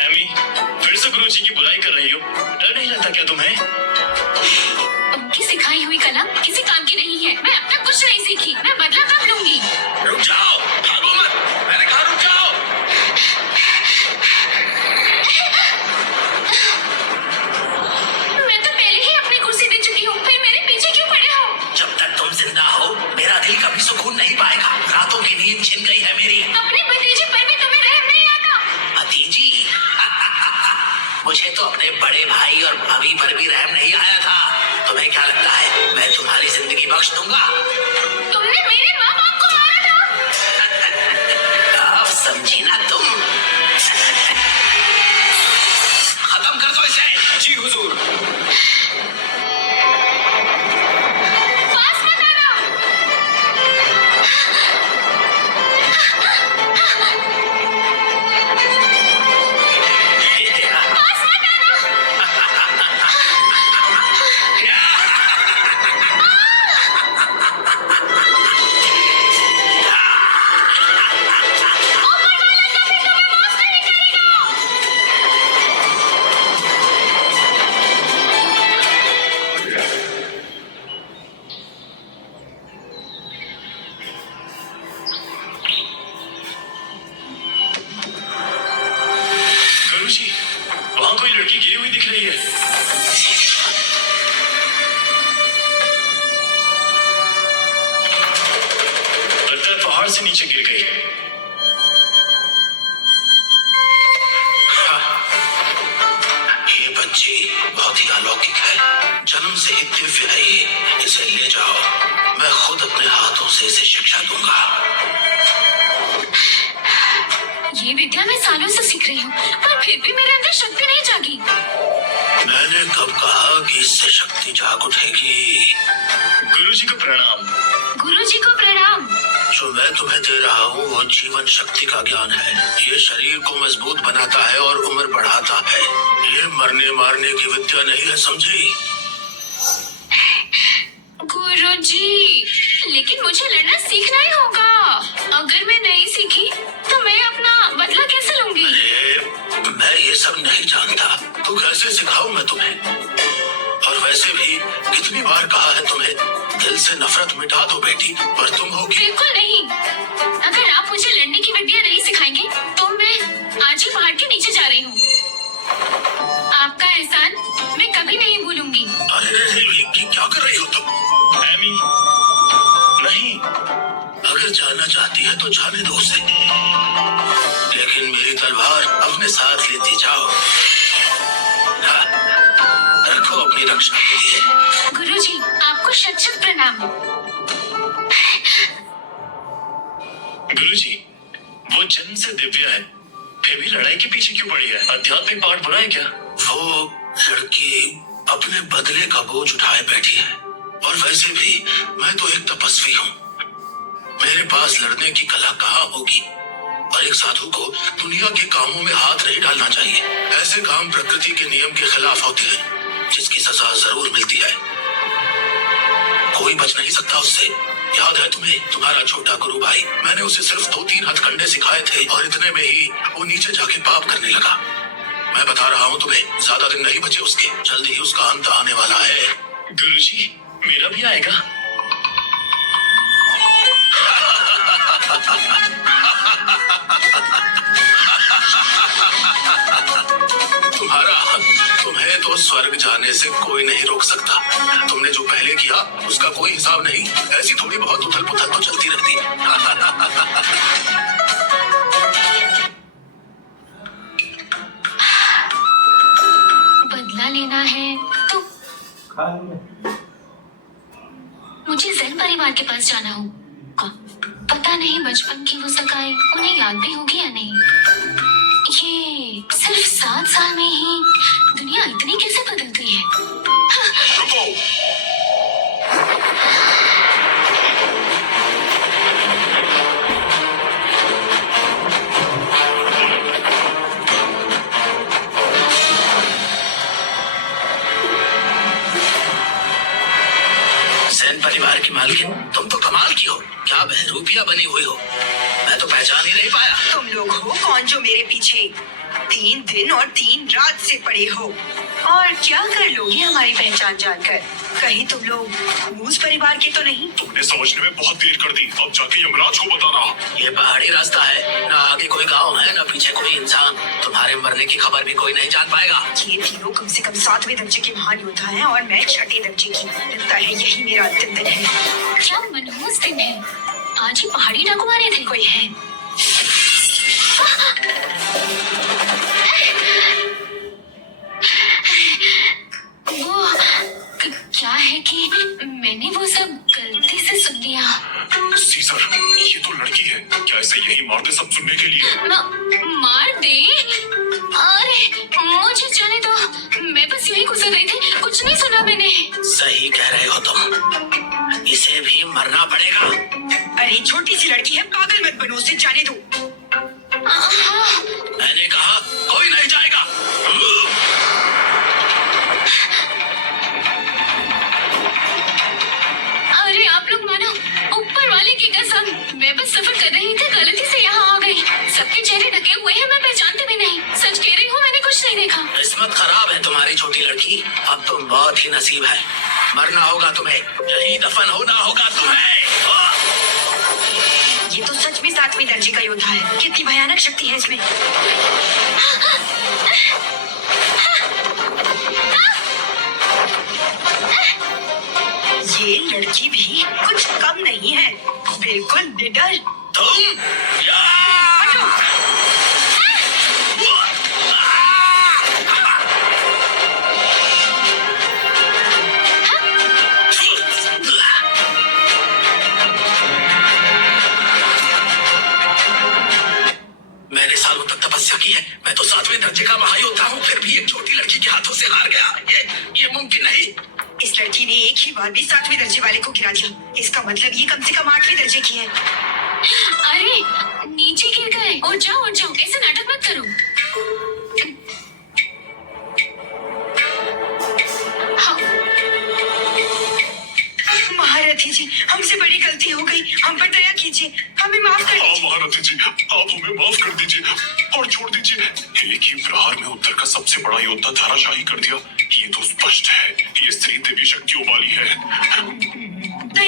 Amy, फिर से गुरुजी की बुराई कर रही हो। डर नहीं लगता क्या तुम्हें? उनकी सिखाई हुई कला किसी काम की नहीं है। मैं अब तक कुछ नहीं सीखी। मैं बदला कब लूंगी? रुक जाओ, भागो मत। मैंने कहा रुक जाओ। मैं तो पहले ही अपनी कुर्सी दे चुकी हूँ, फिर मेरे पीछे क्यों पड़े हो? जब तक तुम जिंदा हो मेरा दिल कभी सुकून नहीं पाएगा। रातों की नींद छिन गई है मेरी। अपने भतीजे पर भी तुम्हें रहम नहीं आता? भतीजी? मुझे तो अपने बड़े भाई और भाभी पर भी रहम नहीं आया था। तुम्हें क्या लगता है मैं तुम्हारी जिंदगी बख्श दूंगा? तुमने मेरे माँ बाप को मारा था। अब समझी ना तुम? खत्म कर दो इसे। जी हुजूर। पास मत आना। पास मत आना। गुरुजी, वहाँ कोई लड़की गिरी हुई दिख रही है। लगता है पहाड़ से नीचे गिर गई। ये बच्ची बहुत ही अलौकिक है, जन्म से ही दिव्य है ये। इसे ले जाओ, मैं खुद अपने हाथों से इसे शिक्षा दूंगा। ये विद्या मैं सालों से सीख रही हूँ, पर फिर भी मेरे अंदर शक्ति नहीं जागी। मैंने कब कहा कि इससे शक्ति जाग उठेगी? गुरुजी को प्रणाम। गुरुजी को प्रणाम। जो मैं तुम्हें दे रहा हूँ वो जीवन शक्ति का ज्ञान है। ये शरीर को मजबूत बनाता है और उम्र बढ़ाता है। ये मरने मारने की विद्या नहीं है, समझी? गुरुजी, लेकिन मुझे लड़ना सीखना ही होगा। अगर मैं नहीं सीखी तो मैं अपना बदला कैसे लूंगी? अरे, मैं ये सब नहीं जानता, तो कैसे सिखाऊं मैं तुम्हें? और वैसे भी कितनी बार कहा है तुम्हें, दिल से नफरत मिटा दो बेटी, पर तुम होगी। बिल्कुल नहीं। अगर आप मुझे लड़ने की विद्या नहीं सिखाएंगे तो मैं आज ही पहाड़ के नीचे जा रही हूँ। आपका एहसान मैं कभी नहीं भूलूंगी। अरे क्या कर रही हो तुम? एमी, नहीं, अगर जाना चाहती है तो जाने दो उसे, लेकिन मेरी तलवार अपने साथ लेती जाओ। हाँ, रखो अपनी रक्षा के लिए। गुरुजी, आपको शत शत प्रणाम। गुरुजी, वो जन्म से दिव्य है, फिर भी लड़ाई के पीछे क्यों पड़ी है? आध्यात्मिक पाठ बुरा है क्या? वो लड़की अपने बदले का बोझ उठाए बैठी है, और वैसे भी मैं तो एक तपस्वी हूँ। मेरे पास लड़ने की कला कहाँ होगी? और एक साधु को दुनिया के कामों में हाथ नहीं डालना चाहिए। ऐसे काम प्रकृति के नियम के खिलाफ होते हैं, जिसकी सजा जरूर मिलती है। कोई बच नहीं सकता उससे। याद है तुम्हें तुम्हारा छोटा गुरु भाई? मैंने उसे सिर्फ 2-3 हथकंडे सिखाए थे और इतने में ही वो नीचे जाके पाप करने लगा। मैं बता रहा हूँ तुम्हें, ज्यादा दिन नहीं बचे उसके, जल्दी ही उसका अंत आने वाला है। गुरुजी, मेरा भी आएगा। तुम्हें तो स्वर्ग जाने से कोई नहीं रोक सकता। तुमने जो पहले किया उसका कोई हिसाब नहीं। ऐसी थोड़ी बहुत उथल पुथल तो चलती रहती। बदला लेना है तो मुझे जैन परिवार के पास जाना होगा। पता नहीं बचपन की वो सगाई उन्हें याद भी होगी या नहीं। ये सिर्फ 7 साल में ही दुनिया इतनी कैसे बदल गई है? रुको। जैन परिवार की मालकिन, तुम तो कमाल की हो। क्या बहरूपिया बनी हुई हो। मैं तो पहचान पहचान ही नहीं पाया। तुम लोग हो कौन जो मेरे पीछे 3 दिन और 3 रात से पड़े हो? और क्या कर लोगे हमारी पहचान जानकर? कहीं तुम लोग मूस परिवार के तो नहीं? तुमने समझने में बहुत देर कर दी, अब जाके यमराज को बताना। ये पहाड़ी रास्ता है, ना आगे कोई गांव है, ना पीछे कोई इंसान। तुम्हारे मरने की खबर भी कोई नहीं जान पाएगा। ये तीनों कम से कम 7वें दर्जे के महान योद्धा हैं और मैं 6ठे दर्जे की। लगता है यही मेरा अंतिम दिन है। क्या मनहूस दिन है। आज ही पहाड़ी डाकू मारे थे। कोई है? वो क्या है कि मैंने वो सब गलती से सुन लिया। सीजर, ये तो लड़की है, क्या इसे यही मार दे सब सुनने के लिए? मार दे? अरे मुझे जाने दो, मैं बस यूं ही गुजर रही थी, कुछ नहीं सुना मैंने। सही कह रहे हो तुम, इसे भी मरना पड़ेगा। अरे छोटी सी लड़की है, पागल मत बनो, उसे जाने दो। हाँ। मैंने कहा कोई नहीं जाएगा। अरे आप लोग मानो, ऊपर वाले की कसम, मैं बस सफर कर रही थी, गलती से यहाँ आ गई। सबके चेहरे ढके हुए हैं, मैं पहचानती भी नहीं। सच कह रही हूँ, मैंने कुछ नहीं देखा। किस्मत खराब है तुम्हारी छोटी लड़की, अब तुम बहुत ही नसीब है। मरना होगा तुम्हें, यही दफन होना होगा तुम्हें। ये तो सच में 7वें दर्जे का योद्धा है। कितनी भयानक शक्ति है इसमें। ये लड़की भी कुछ कम नहीं है, बिल्कुल निडर। तुम या मैंने सालों तक तपस्या की है, मैं तो 7वें दर्जे का महायोद्धा हूँ, फिर भी एक छोटी लड़की के हाथों से हार गया। ये मुमकिन नहीं। इस लड़की ने एक ही बार भी 7वें दर्जे वाले को गिरा दिया। इसका मतलब ये कम से कम 8वें दर्जे की है। अरे नीचे गिर गए। उठ जाओ, ऐसे नाटक मत करो। महारथी जी, हमसे बड़ी गलती हो गई, हम पर दया कीजिए, हमें माफ कर दीजिए। महारथी जी, आप हमें माफ कर दीजिए और छोड़ दीजिए। एक ही प्रहार में उत्तर का सबसे बड़ा योद्धा धराशाही कर दिया। ये तो स्पष्ट है, ये स्त्री देवी शक्तियों वाली है।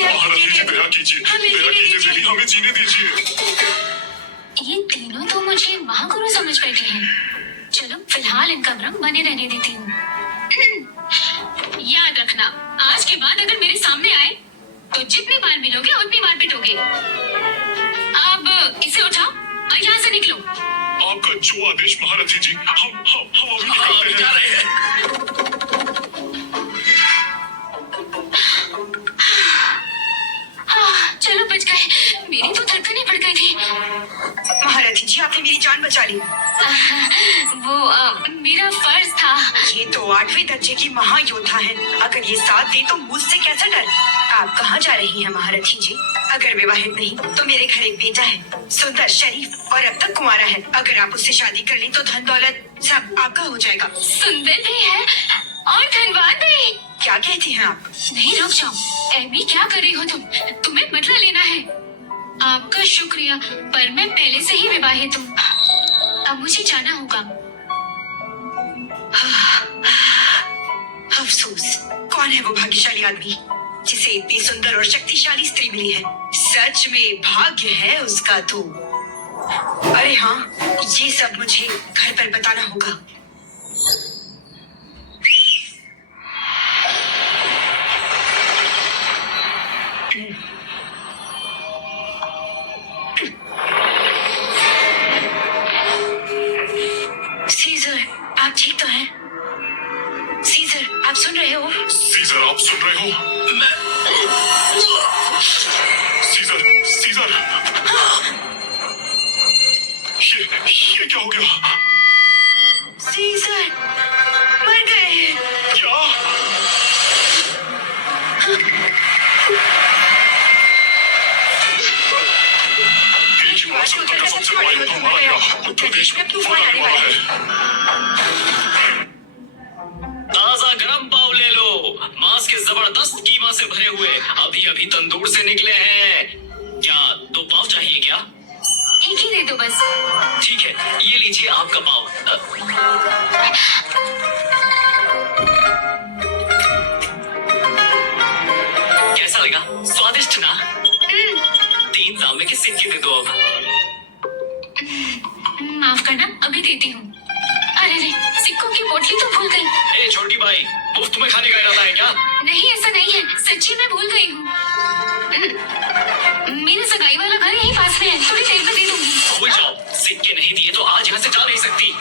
महारथी जी, दया कीजिए, देवी, हमें जीने दीजिए। ये तीनों तो मुझे महागुरु समझ बैठे हैं। चलो फिलहाल इनका भ्रम बने रहने देती हूँ। याद रखना, आज के बाद अगर मेरे सामने आए तो जितनी बार मिलोगे उतनी बार पिटोगे। अब इसे उठाओ और यहाँ से निकलो। आपका जो आदेश महारथी जी। हम अभी निकलते हैं। चलो बच गए, मेरी तो धड़कनें बढ़ गई थी। महारथी जी, आपने मेरी जान बचा ली। वो मेरा फर्ज था। ये तो 8वें दर्जे की महायोद्धा है, अगर ये साथ दे तो मुझसे कैसा डर। आप कहाँ जा रही हैं महारथी जी? अगर विवाहित नहीं तो मेरे घर एक बेटा है, सुंदर, शरीफ और अब तक कुंवारा है। अगर आप उससे शादी कर लें तो धन दौलत सब आपका हो जाएगा। सुंदर भी है और धनवान भी। क्या कहती हैं आप? नहीं, रुक जाओ। एमी, क्या कर रही हो तुम? तुम्हें बदला लेना है। आपका शुक्रिया, पर मैं पहले से ही विवाहित हूँ। अब मुझे जाना होगा। अफसोस, कौन है वो भाग्यशाली आदमी जिसे इतनी सुंदर और शक्तिशाली स्त्री मिली है? सच में भाग्य है उसका तो। अरे हाँ, ये सब मुझे घर पर बताना होगा। सीजर, आप ठीक तो हैं? सीजर, आप सुन रहे हो? सीजर, आप सुन रहे हो? सीजर, ये क्या हो गया? सीजर मर गए हैं। क्या? एक ही बार सत्ता का सबसे बड़ा युद्ध मारा गया। उत्तर देश में तूफान आने वाला है। ताजा गरम पाव ले लो, मांस के जबरदस्त कीमा से भरे हुए, अभी अभी तंदूर से निकले हैं। क्या 2 पाव चाहिए क्या? एक ही दे दो बस। ठीक है, ये लीजिए आपका पाव। कैसा लगा? स्वादिष्ट ना? 3 तांबे के सिक्के दे दो अब। माफ करना, अभी देती हूँ। अरे रे, सिक्कों की पोटली तो भूल गई। ए छोटी भाई, मुफ्त में खाने का इरादा है क्या? नहीं, ऐसा नहीं है, सच्ची मैं भूल गई हूँ। मेरा सगाई वाला घर यहीं पास में है, थोड़ी देर में दे दूंगी। भूल जाओ, सिक्के नहीं दिए तो आज यहाँ से जा नहीं सकती।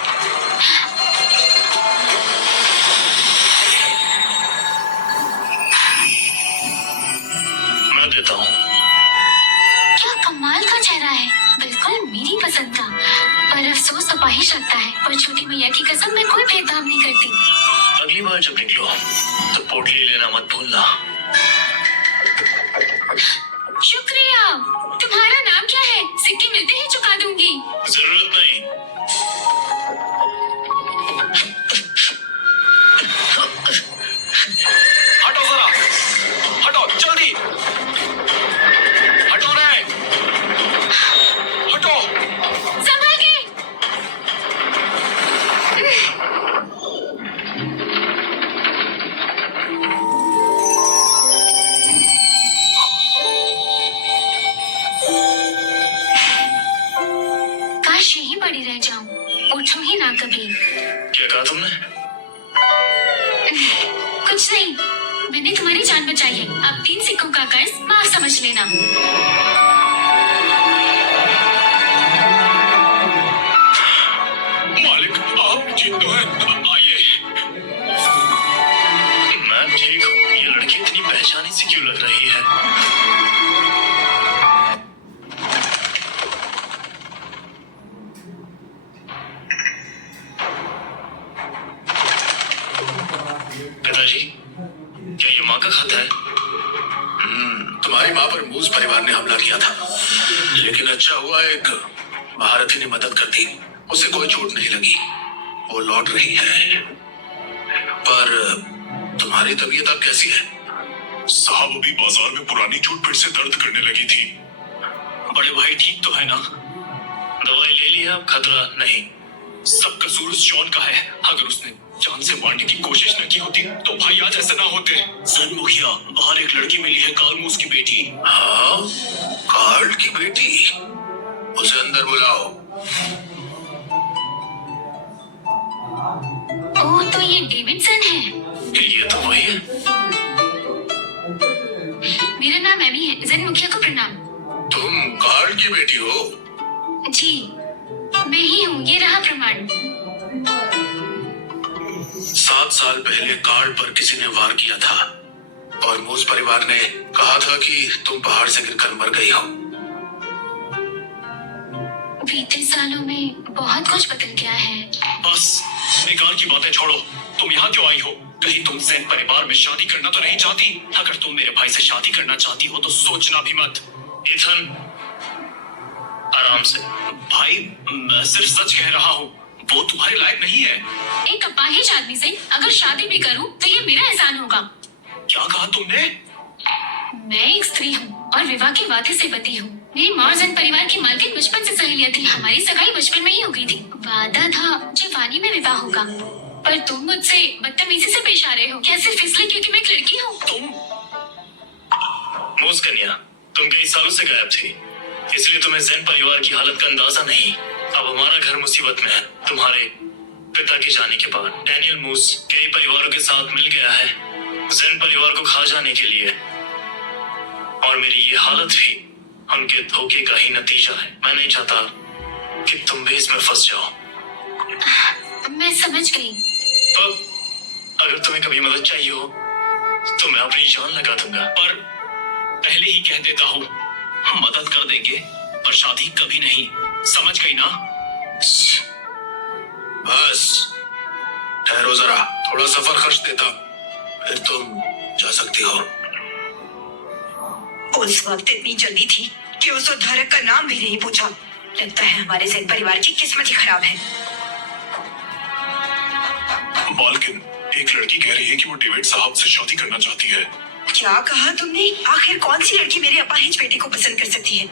मैं देता हूँ। क्या कमाल का चेहरा है, बिल्कुल मेरी पसंद का। पर अफसोस अपाहिज लगता है। पर छोटी मैया की कसम, मैं कोई भेदभाव नहीं करती। अगली बार जब निकलो तो पोटली लेना मत भूलना। शुक्रिया। तुम्हारा नाम क्या है? सिक्के मिलते ही चुका दूंगी। जरूरत नहीं। हटो जरा, हटो जल्दी, हटो रे, हटो। संभल के। काश यहीं पड़ी रह जाऊं, उठूं ही ना कभी। क्या कहा तुमने? कुछ नहीं, मैंने तुम्हारी जान बचाई है। अब 3 सिक्कों का कर्ज माफ समझ लेना। मालिक, आप ठीक तो हैं? आइए। मैं ठीक हूँ। ये लड़की इतनी पहचानी सी क्यों लग रही है? पिताजी, क्या ये माँ का खाता है? तुम्हारी माँ पर मूस परिवार ने हमला किया था, लेकिन अच्छा हुआ एक महारथी ने मदद कर दी। उसे कोई चोट नहीं लगी, वो लौट रही है। पर तुम्हारी तबीयत अब कैसी है? साहब, अभी बाजार में पुरानी चोट फिर से दर्द करने लगी थी। बड़े भाई ठीक तो है ना? दवाई ले लिया, अब खतरा नहीं। सब कसूर उस जॉन का है। अगर उसने जान से मारने की कोशिश न की होती तो भाई आज ऐसे ना होते। सन मुखिया, बाहर एक लड़की मिली है, कालमूस की बेटी। हाँ, कार्ल की बेटी। उसे अंदर बुलाओ। ओह, तो ये डेविडसन है। ये तो वही है। मेरा नाम एमी है। जन मुखिया को प्रणाम। तुम कार्ल की बेटी हो? जी, मैं ही हूँ। ये रहा प्रमाण। 7 साल पहले कार्ल पर किसी ने वार किया था और मूस परिवार ने कहा था कि तुम पहाड़ से गिरकर मर गई हो। बीते सालों में बहुत कुछ बदल गया है। बस बेकार की बातें छोड़ो। तुम यहाँ क्यों आई हो? कहीं तुम सेन परिवार में शादी करना तो नहीं चाहती? अगर तुम मेरे भाई से शादी करना चाहती हो तो सोचना भी मत। इथन, आराम से। भाई, मैं सिर्फ सच कह रहा हूँ, वो तुम्हारे लायक नहीं है। एक अपाहिज आदमी से अगर शादी भी करूं तो ये मेरा एहसान होगा। क्या कहा तुमने? मैं एक स्त्री हूँ और विवाह के वादे से बती हूँ। मेरी माँ और जन परिवार की मालकिन बचपन से सहेलियां थी। हमारी सगाई बचपन में ही हो गई थी। वादा था जवानी में विवाह होगा, पर तुम मुझसे बदतमीजी से पेश आ रहे हो। क्या सिर्फ इसलिए क्योंकि मैं एक लड़की हूँ? तुम मूस कन्या, तुम कई सालों से गायब थी, इसलिए तुम्हें जैन परिवार की हालत का अंदाजा नहीं। अब हमारा घर मुसीबत में है। तुम्हारे पिता के जाने के बाद डैनियल मूस कई परिवारों के साथ मिल गया है जैन परिवार को खा जाने के लिए, और मेरी ये हालत भी उनके धोखे का ही नतीजा है। मैं नहीं चाहता कि तुम भी इसमें फंस जाओ। मैं समझ गई। तो अगर तुम्हें कभी मदद चाहिए हो तो मैं अपनी जान लगा दूंगा। पर पहले ही कह देता हूँ, मदद कर देंगे पर शादी कभी नहीं। समझ गई ना? बस ठहरो जरा, थोड़ा सफर खर्च देता, फिर तुम जा सकती हो। उस वक्त इतनी जल्दी थी कि उस उद्धारक का नाम भी नहीं पूछा। लगता है हमारे जैन परिवार की किस्मत ही खराब है। मालकिन, एक लड़की कह रही है कि वो डेविड साहब से शादी करना चाहती है। क्या कहा तुमने? आखिर कौन सी लड़की मेरे अपाहिज बेटे को पसंद कर सकती है?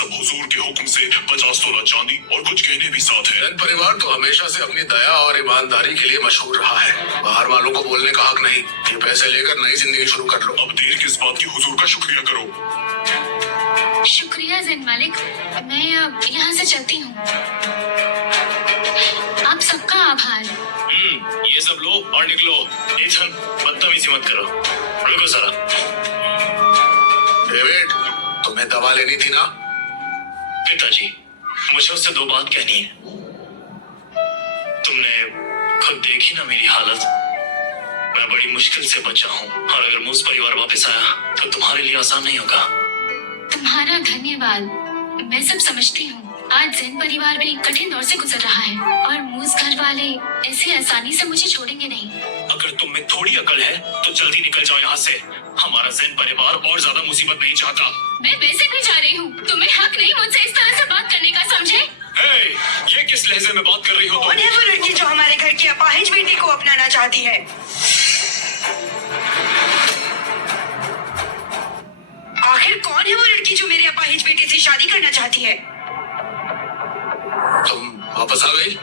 सब हुजूर के हुक्म से 50 तोला चांदी और कुछ गहने भी साथ है। जैन परिवार तो हमेशा से अपनी दया और ईमानदारी के लिए मशहूर रहा है। बाहर वालों को बोलने का हक नहीं। ये पैसे लेकर नई जिंदगी शुरू कर लो। अब देर किस बात की, हुजूर का शुक्रिया करो। शुक्रिया जैन मालिक, मैं अब यहाँ से चलती हूँ। आप सबका आभार। ये सब लो और निकलो। एथन, बदतमीजी मत करो। रुको जरा। डेविड, तुम्हें दवा लेनी थी ना? पिताजी, मुझे उससे 2 बात कहनी है। तुमने खुद देखी ना मेरी हालत। मैं बड़ी मुश्किल से बचा हूँ और अगर मूस परिवार वापस आया तो तुम्हारे लिए आसान नहीं होगा। तुम्हारा धन्यवाद। मैं सब समझती हूँ। आज जैन परिवार भी कठिन दौर से गुजर रहा है और मूस घर वाले ऐसे आसानी से मुझे छोड़ेंगे नहीं। अगर तुम में थोड़ी अकल है तो जल्दी निकल जाओ यहाँ से। हमारा जैन परिवार और ज्यादा मुसीबत नहीं चाहता। मैं वैसे भी जा रही हूँ। तुम्हें हक नहीं मुझसे इस तरह से बात करने का, समझे? हे, ये किस लहजे में बात कर रही हो कौन तुम? है वो लड़की जो हमारे घर की अपाहिज बेटी को अपनाना चाहती है? आखिर कौन है वो लड़की जो मेरे अपाहिज बेटे से शादी करना चाहती है? तुम वापस आ गई?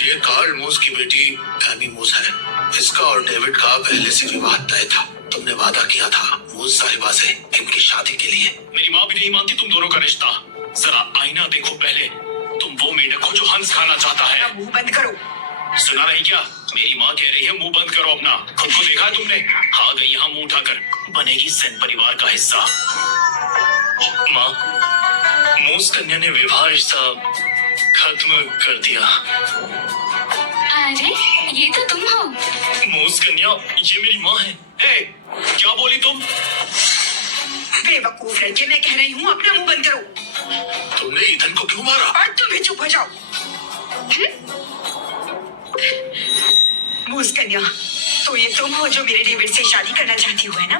ये कार्ल मूस की बेटी एमी मूस है। इसका और डेविड का पहले से विवाह तय था। तुमने वादा किया था मूस साहिबा से इनकी शादी के लिए। मेरी माँ भी नहीं मानती तुम दोनों का रिश्ता। जरा आईना देखो पहले। तुम वो मेढक हो जो हंस खाना चाहता है। अपना मुंह बंद करो। सुना नहीं क्या? मेरी माँ कह रही है मुंह बंद करो अपना। खुद को देखा है तुमने? आ गई यहाँ मुंह उठाकर। बनेगी जैन परिवार का हिस्सा। माँ, मूस कन्या ने विवाह रिश्ता खत्म कर दिया। अरे ये तो तुम हो। मूस कन्या, ये मेरी माँ है। ए, क्या बोली तुम? बेवकूफ लड़के, मैं कह रही हूँ अपना मुंह बंद करो। तुमने ईथन को क्यों मारा? और तुम भी चुप हो जाओ। मूस कन्या, तो ये तुम हो जो मेरे डेविड से शादी करना चाहती हो, है ना?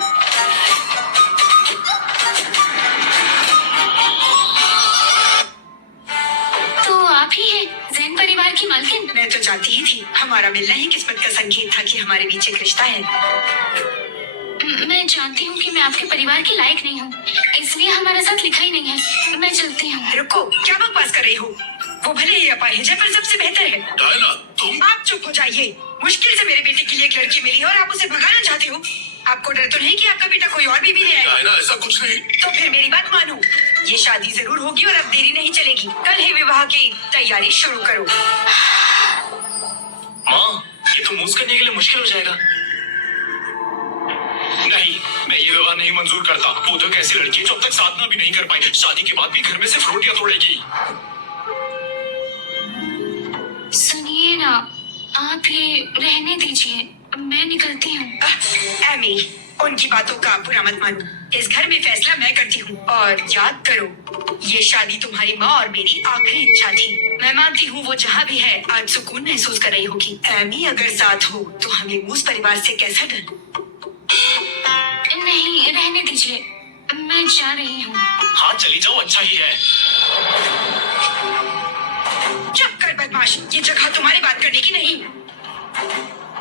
तो आप ही हैं जैन परिवार की मालकिन। मैं तो जानती ही थी। हमारा मिलना ही किस्मत का संकेत था कि हमारे बीच एक रिश्ता है। मैं जानती हूँ कि मैं आपके परिवार की लायक नहीं हूँ, इसलिए हमारा साथ लिखा ही नहीं है। मैं चलती हूँ। रुको, क्या बकवास कर रही हो? वो भले ही अपाहिज है पर सबसे बेहतर है। डायना, तुम? आप चुप हो जाइए। मुश्किल से मेरे बेटे के लिए एक लड़की मिली और आप उसे भगाना चाहते हो। आपको डर तो नहीं कि आपका बेटा कोई और बीवी ले आएगा? डायना, ऐसा कुछ नहीं। तो फिर मेरी बात मानो। ये शादी जरूर होगी और अब देरी नहीं चलेगी। कल ही विवाह की तैयारी शुरू करो। माँ, ये तो मूस करने के लिए मुश्किल हो जाएगा। नहीं, मैं ये विवाह नहीं मंजूर करता। वो तो कैसी लड़की है जो अब तक साधना भी नहीं कर पाई, शादी के बाद भी घर में सिर्फ रोटियां तोड़ेगी। सुनिए ना, आप ये रहने दीजिए, मैं निकलती हूँ। एमी, उनकी बातों का बुरा मत मानो। इस घर में फैसला मैं करती हूँ। और याद करो, ये शादी तुम्हारी माँ और मेरी आखिरी इच्छा थी। मैं मानती हूँ वो जहाँ भी है आज सुकून महसूस कर रही होगी। एमी अगर साथ हो तो हमें मूस परिवार से कैसा डर? नहीं, रहने दीजिए, मैं जा रही हूँ। हाँ, चली जाओ, अच्छा ही है। चुप कर बदमाश, ये जगह तुम्हारी बात करने की नहीं।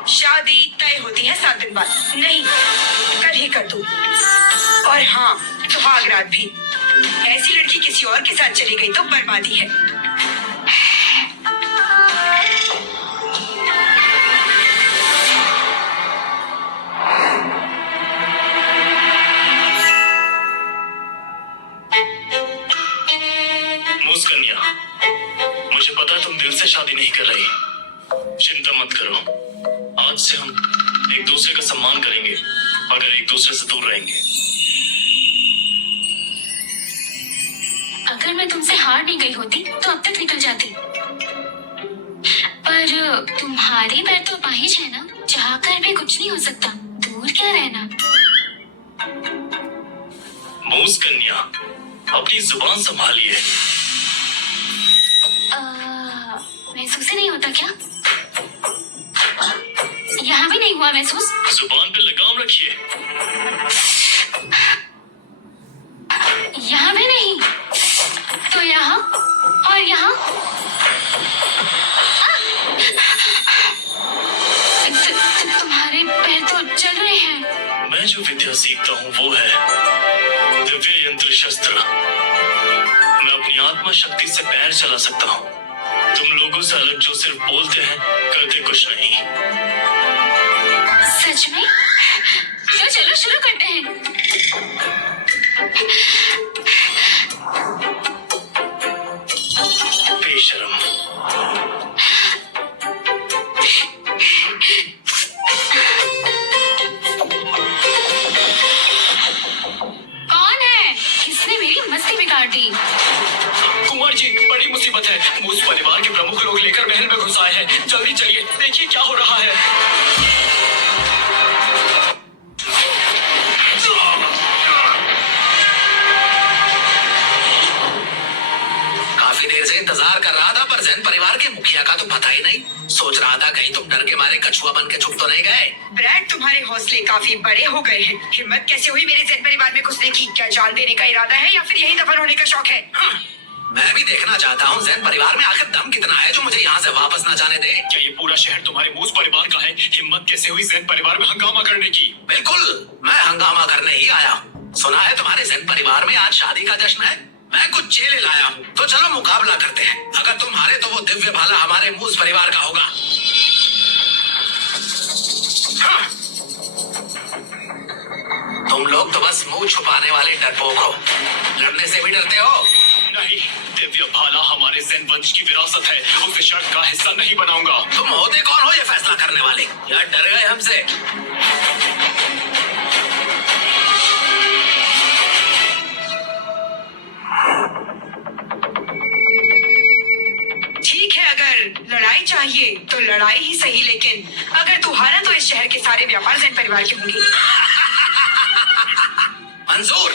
शादी तय होती है 7 दिन बाद। नहीं, कल ही कर दो। और हाँ, सुहागरात भी। ऐसी लड़की किसी और के साथ चली गई तो बर्बादी है। मूस कन्या, मुझे पता है तुम दिल से शादी नहीं कर रही। चिंता मत करो। आज से हम एक दूसरे का सम्मान करेंगे अगर एक दूसरे से दूर रहेंगे। अगर मैं तुमसे हार नहीं गई होती तो अब तक निकल जाती। पर तुम्हारे पैर तो अपाहिज है ना, चाहकर भी कुछ नहीं हो सकता। दूर क्या रहना। मूस कन्या, अपनी जुबान संभालिए। महसूस ही नहीं होता क्या? यहाँ भी नहीं हुआ महसूस? जुबान पे लगाम रखिए। यहाँ भी नहीं, तो यहाँ और यहाँ। तुम्हारे पैर तो चल रहे हैं। मैं जो विद्या सीखता हूँ वो है दिव्य यंत्र शस्त्र। मैं अपनी आत्मा शक्ति से पैर चला सकता हूँ। तुम लोगों से अलग जो सिर्फ बोलते हैं, करते कुछ नहीं। सच में? तो चलो शुरू करते हैं। बेशरम। कौन है? किसने मेरी मस्ती बिगाड़ दी? कुंवर जी, बड़ी मुसीबत है। मूस परिवार के प्रमुख लोग लेकर महल में घुस आए हैं। जल्दी चलिए, देखिए क्या हो रहा है। काफी देर से इंतजार कर रहा था, पर जैन परिवार के मुखिया का तो पता ही नहीं। सोच रहा था कहीं तुम डर के मारे कछुआ बन के छुप तो नहीं गए। ब्रैड, तुम्हारे हौसले काफी बड़े हो गए हैं। हिम्मत कैसे हुई मेरे जैन परिवार में घुसने की? क्या जान देने का इरादा है या फिर यही दफन होने का शौक है? मैं भी देखना चाहता हूँ जैन परिवार में आखिर दम कितना है जो मुझे यहाँ से वापस ना जाने दे। क्या ये पूरा शहर तुम्हारे मूस परिवार का है? हिम्मत कैसे हुई जैन परिवार में हंगामा करने की? बिल्कुल, मैं हंगामा करने ही आया हूँ। सुना है तुम्हारे जैन परिवार में आज शादी का जश्न है। मैं कुछ चेले लाया हूँ, तो चलो मुकाबला करते हैं। अगर तुम हारे तो वो दिव्य भाला हमारे मूस परिवार का होगा। हाँ। तुम लोग तो बस मुंह छुपाने वाले डरपोक हो। लड़ने से भी डरते हो। नहीं, दिव्य भाला हमारे जैन वंश की विरासत है। उसे शर्त का हिस्सा नहीं बनाऊंगा। तुम होते कौन हो ये फैसला करने वाले? या डर गए हमसे? ठीक है, अगर लड़ाई चाहिए तो लड़ाई ही सही, लेकिन अगर तू हारा तो इस शहर के सारे व्यापार जैन परिवार के होंगे। मंजूर,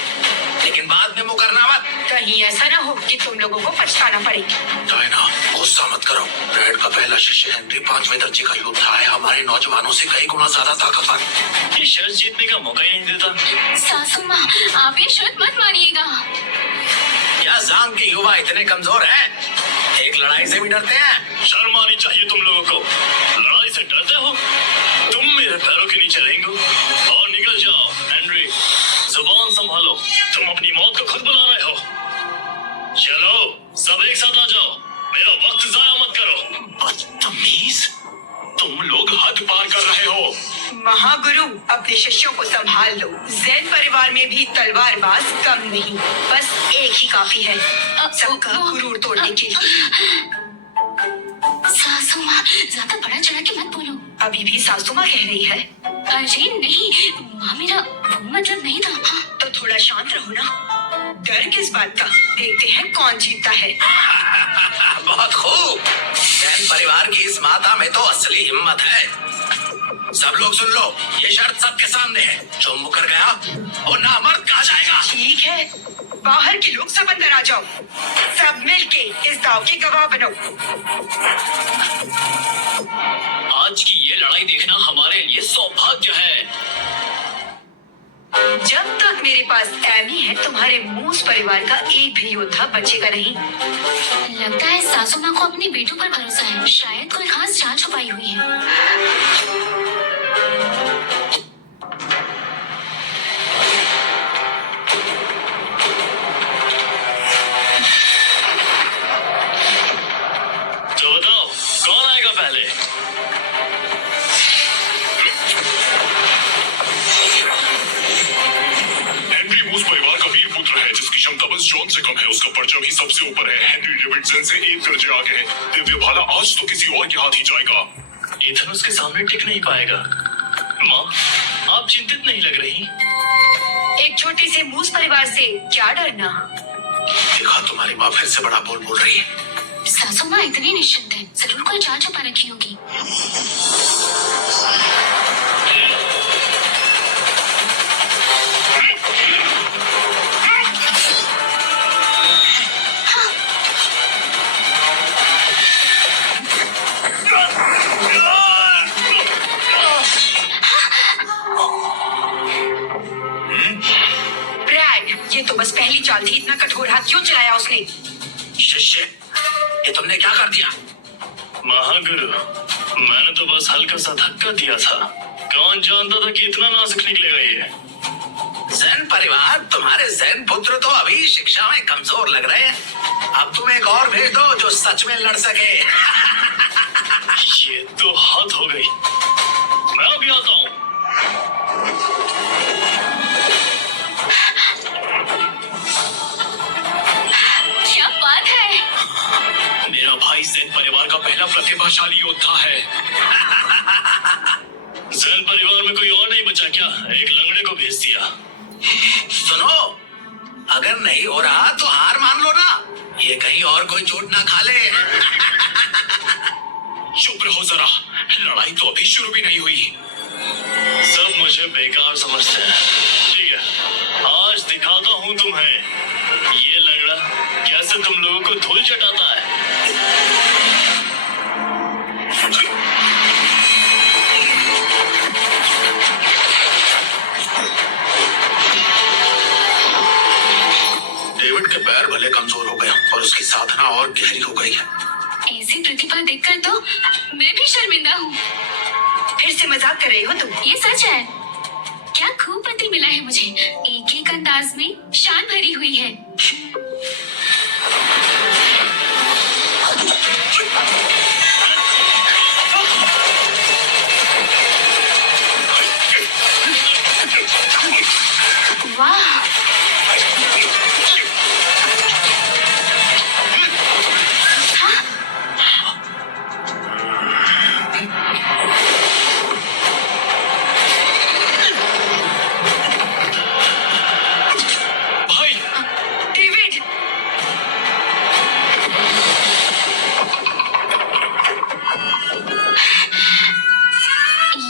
लेकिन बाद में मुकरना मत। कहीं ऐसा ना हो कि तुम लोगों को पछताना पड़े। डायना, गुस्सा मत करो। ब्रैड का पहला शिष्य हेनरी 5वें दर्जे का योद्धा है, हमारे नौजवानों से कई गुना ज्यादा ताकतवर। ये शर्त जीतने का मौका ही नहीं देता। सासू माँ, आप ये शर्त मत मानिएगा। क्या जांग के युवा इतने कमजोर हैं? एक लड़ाई से भी डरते हैं। शर्म आनी चाहिए तुम लोगों को। लड़ाई से डरते हो? तुम मेरे पैरों के नीचे रहेंगे और निकल जाओ। हेनरी, जुबान संभालो। तुम अपनी मौत को खुद बुला रहे हो। चलो, सब एक साथ आ जाओ। मेरा वक्त जाया मत करो। बदतमीज, तुम लोग हद पार कर रहे हो। महागुरु, अपने शिष्यों को संभाल लो। जैन परिवार में भी तलवारबाज कम नहीं, बस एक ही काफी है सबका गुरूर तोड़ने के लिए। सासू माँ, ज्यादा बड़ा चढ़ा के मत बोलो। अभी भी सासू माँ कह रही है। अरे नहीं माँ, मेरा वो मतलब नहीं था। हाँ। तो थोड़ा शांत रहो ना। डर किस बात का? देखते हैं कौन जीतता है। बहुत खूब। जैन परिवार की इस माता में तो असली हिम्मत है। सब लोग सुन लो, ये शर्त सबके सामने है। जो मुकर गया वो नामर्द कहा जाएगा। ठीक है, बाहर के लोग सब अंदर आ जाओ। सब मिलके इस दाव के गवाह बनो। आज की ये लड़ाई देखना हमारे लिए सौभाग्य है। जब तक मेरे पास एमी है, तुम्हारे मूस परिवार का एक भी योद्धा बचेगा नहीं। लगता है सासू माँ को अपने बेटों पर भरोसा है। शायद कोई खास जान छुपाई हुई है। तो बताओ, कौन आएगा पहले? हेनरी मूस परिवार का वीर पुत्र है, जिसकी क्षमता बस जॉन से कम है। उसका परचम ही सबसे ऊपर है। हेनरी डेविडसन से एक दर्जे आगे है। दिव्य भाला आज तो किसी और के हाथ ही जाएगा। इथन उसके सामने टिक नहीं पाएगा। माँ, आप चिंतित नहीं लग रही। एक छोटे से मूस परिवार से क्या डरना? देखा, तुम्हारी माँ फिर से बड़ा बोल रही है। सासू माँ इतनी निश्चिंत है, जरूर कोई जान छुपा रखी होगी। ब्रैड, ये तो बस पहली चाल थी। इतना कठोर हाथ क्यों चलाया उसने? शिष्य, ये तुमने क्या कर दिया? महागुरु, मैंने तो बस हल्का सा धक्का दिया था। कौन जानता था कि इतना नाजुक निकलेगा ये। जैन परिवार तुम्हारे जैन पुत्र तो अभी शिक्षा में कमजोर लग रहे हैं। अब तुम एक और भेज दो जो सच में लड़ सके। ये तो हद हो गई। मैं अभी आता हूँ। क्या बात है। मेरा भाई जैन परिवार का पहला प्रतिभाशाली योद्धा है। जैन परिवार में कोई और नहीं बचा क्या? एक लंगड़े को भेज दिया। सुनो, अगर नहीं हो रहा तो हार मान लो ना, ये कहीं और कोई चोट ना खा ले। चुप रहो जरा, लड़ाई तो अभी शुरू भी नहीं हुई। सब मुझे बेकार समझते हैं। ठीक है, आज दिखाता हूँ तुम्हें ये लंगड़ा कैसे तुम लोगों को धूल चटाता है। डेविड के पैर भले कमजोर हो गए और उसकी साधना और गहरी हो गई है। ऐसी प्रतिभा देखकर तो मैं भी शर्मिंदा हूँ। फिर से मजाक कर रही हो तुम? ये सच है। क्या खूब पति मिला है मुझे। एक एक अंदाज में शान भरी हुई है। वाह, भाई, डेविड,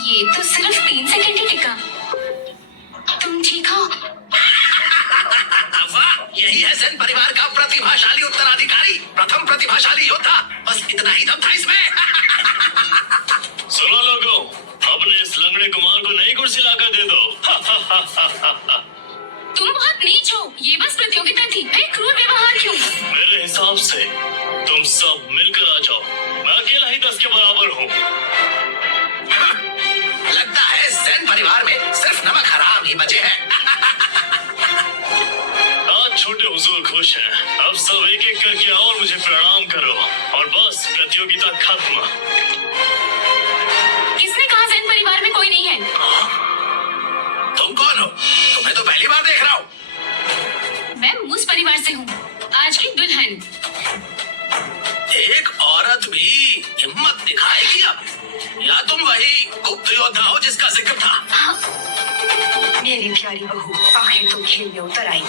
ये तो सिर्फ 3 सेकंड ही टिका। तुम ठीक हो? वाह, यही है जैन परिवार का प्रतिभाशाली उत्तराधिकारी, प्रथम प्रतिभाशाली योद्धा। बस इतना ही दम था इसमें। सुनो लोगों, अपने इस लंगड़े कुमार को नई कुर्सी लाकर दे दो। तुम बहुत नीच हो। ये बस प्रतियोगिता थी, फिर क्रूर व्यवहार क्यों? मेरे हिसाब से तुम सब मिलकर आ जाओ। मैं अकेला ही 10 के बराबर हूँ। लगता है जैन परिवार में सिर्फ नमक हराम ही बचे हैं। आज छोटे हुजूर खुश हैं। अब सब एक एक करके आओ और मुझे प्रणाम करो और बस प्रतियोगिता खत्म। किसने कहा जैन परिवार में कोई नहीं है? तुम कौन हो? तुम्हें तो पहली बार देख रहा हूँ। मैं मूस परिवार से हूँ, आज की दुल्हन। एक औरत भी हिम्मत दिखाएगी अब? या तुम वही गुप्त योद्धा हो जिसका जिक्र था? मेरी प्यारी बहू, आखिर तुम खेल में उतर आई।